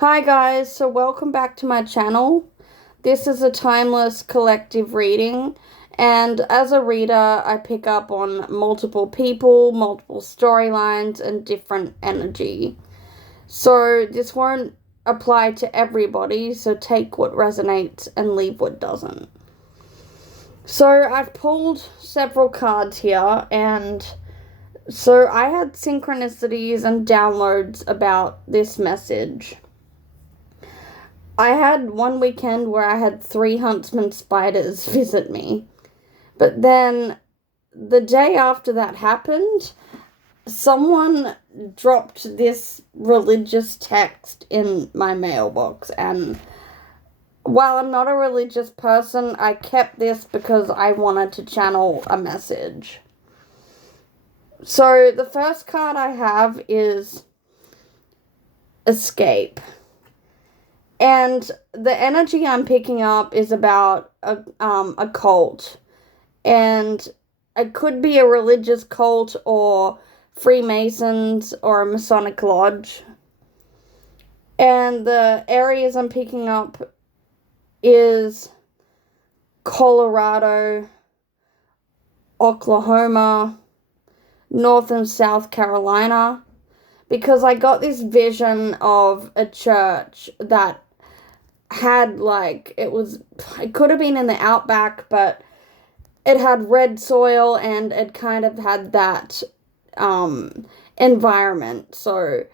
Hi guys, so welcome back to my channel. This is a timeless collective reading, and as a reader, I pick up on multiple people, multiple storylines, and different energy. So this won't apply to everybody, so take what resonates and leave what doesn't. So I've pulled several cards here, and so I had synchronicities and downloads about this message. I had one weekend where I had 3 huntsman spiders visit me. But then the day after that happened, someone dropped this religious text in my mailbox. And while I'm not a religious person, I kept this because I wanted to channel a message. So the first card I have is Escape. And the energy I'm picking up is about a cult. And it could be a religious cult or Freemasons or a Masonic lodge. And the areas I'm picking up is Colorado, Oklahoma, North and South Carolina. Because I got this vision of a church that had it could have been in the outback, but it had red soil and it kind of had that environment. So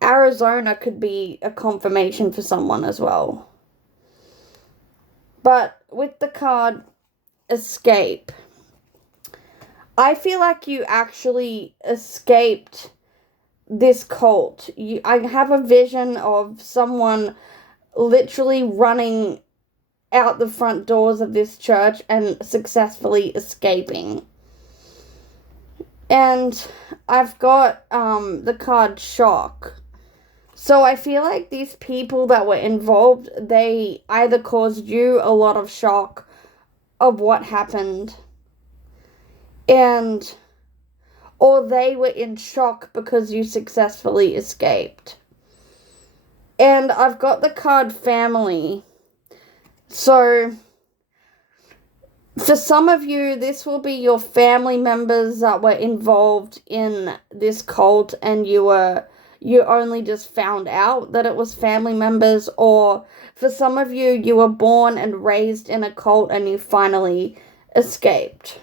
Arizona could be a confirmation for someone as well. But with the card Escape, I feel like you actually escaped this cult. I have a vision of someone literally running out the front doors of this church and successfully escaping. And I've got the card Shock. So I feel like these people that were involved, they either caused you a lot of shock of what happened, or they were in shock because you successfully escaped. And I've got the card Family. So, for some of you, this will be your family members that were involved in this cult and you only just found out that it was family members. Or for some of you, you were born and raised in a cult and you finally escaped.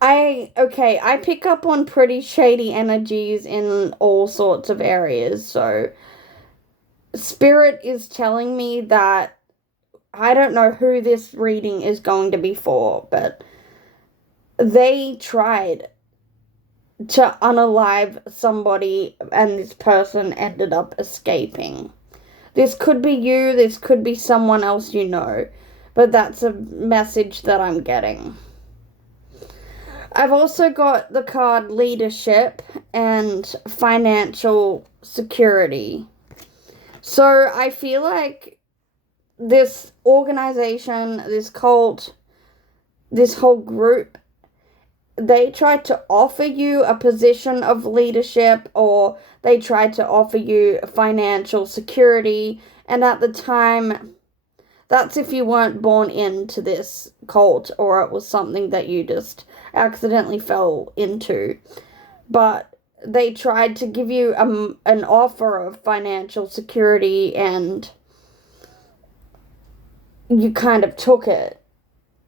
I pick up on pretty shady energies in all sorts of areas, so Spirit is telling me that I don't know who this reading is going to be for, but they tried to unalive somebody and this person ended up escaping. This could be you, this could be someone else you know, but that's a message that I'm getting. I've also got the card Leadership and Financial Security. So I feel like this organization, this cult, this whole group, they tried to offer you a position of leadership, or they tried to offer you financial security, and at the time, that's if you weren't born into this cult or it was something that you just accidentally fell into. But they tried to give you an offer of financial security and you kind of took it.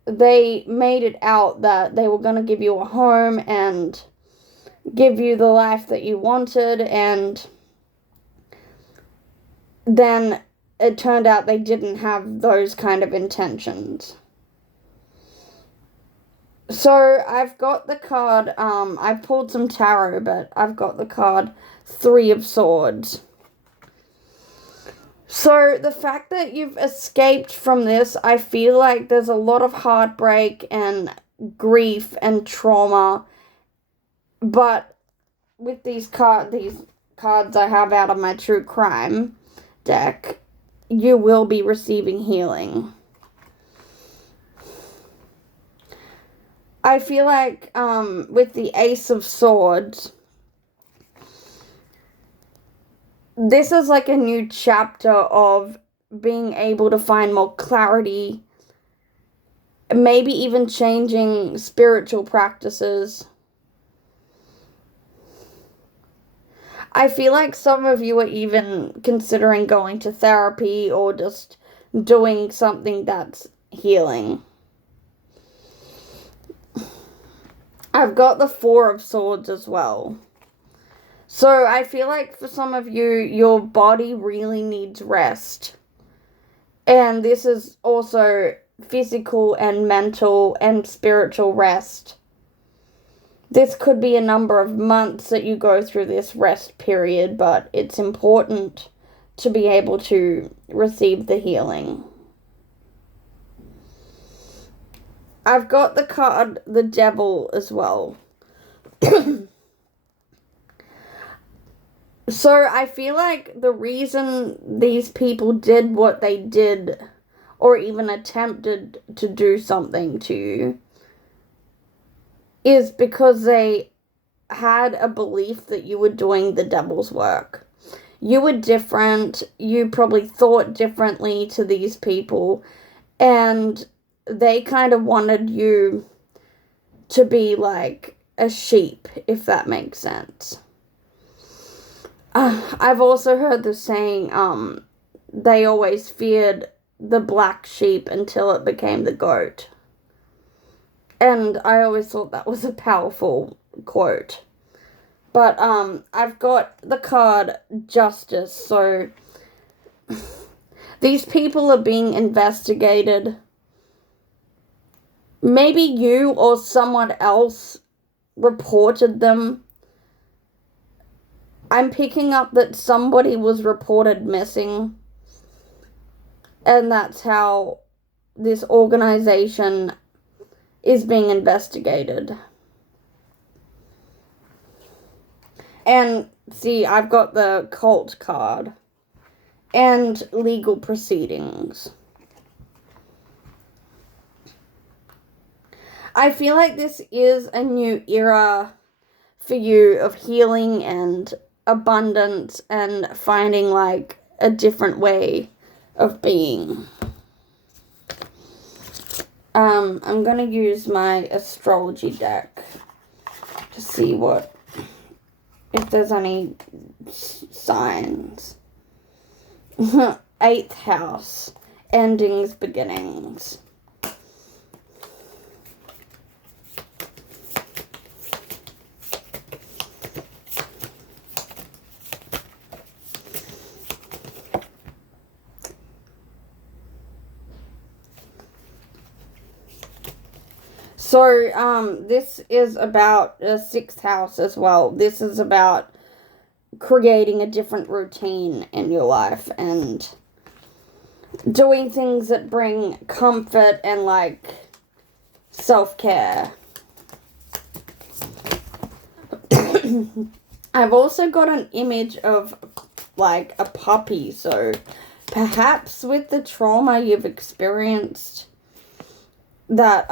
They made it out that they were going to give you a home and give you the life that you wanted, and then it turned out they didn't have those kind of intentions. So I've got the card, I've pulled some tarot, but I've got the card Three of Swords. So the fact that you've escaped from this, I feel like there's a lot of heartbreak and grief and trauma. But with these cards I have out of my true crime deck, you will be receiving healing. I feel like with the Ace of Swords, this is like a new chapter of being able to find more clarity, maybe even changing spiritual practices. I feel like some of you are even considering going to therapy or just doing something that's healing. I've got the Four of Swords as well. So I feel like for some of you, your body really needs rest. And this is also physical and mental and spiritual rest. This could be a number of months that you go through this rest period, but it's important to be able to receive the healing. I've got the card, the Devil, as well. So I feel like the reason these people did what they did, or even attempted to do something to you, is because they had a belief that you were doing the devil's work. You were different. You probably thought differently to these people, and they kind of wanted you to be like a sheep, if that makes sense. I've also heard the saying, they always feared the black sheep until it became the goat. And I always thought that was a powerful quote. But I've got the card Justice. So these people are being investigated. Maybe you or someone else reported them. I'm picking up that somebody was reported missing. And that's how this organization is being investigated. And see, I've got the cult card and legal proceedings. I feel like this is a new era for you of healing and abundance and finding like a different way of being. I'm going to use my astrology deck to see if there's any signs. 8th house, endings, beginnings. So, this is about a 6th house as well. This is about creating a different routine in your life and doing things that bring comfort and, like, self-care. I've also got an image of, like, a puppy. So, perhaps with the trauma you've experienced, that,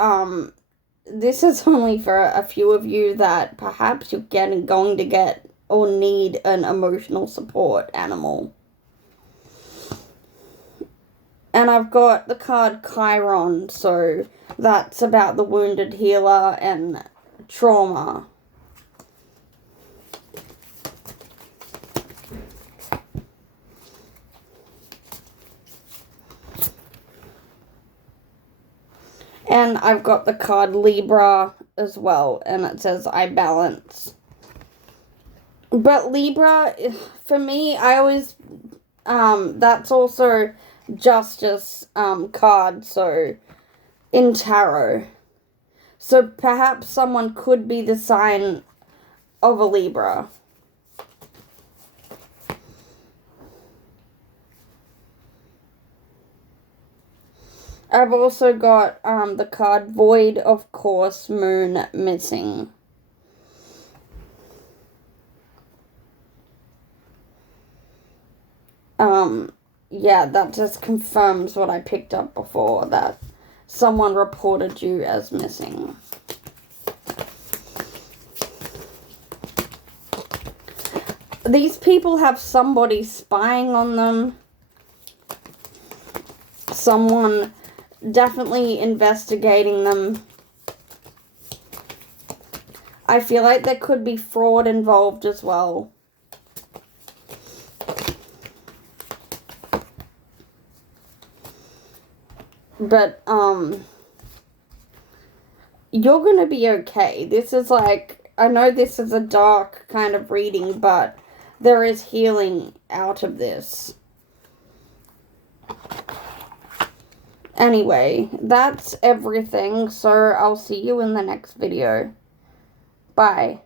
this is only for a few of you that perhaps you're going to get or need an emotional support animal. And I've got the card Chiron, so that's about the wounded healer and trauma. And I've got the card Libra as well, and it says, I balance. But Libra, for me, I always, that's also Justice card, so, in tarot. So perhaps someone could be the sign of a Libra. I've also got the card Void, of course, Moon, missing. Yeah, that just confirms what I picked up before, that someone reported you as missing. These people have somebody spying on them. Someone definitely investigating them. I feel like there could be fraud involved as well. But, you're gonna be okay. This is like, I know this is a dark kind of reading, but there is healing out of this. Anyway, that's everything, so I'll see you in the next video. Bye.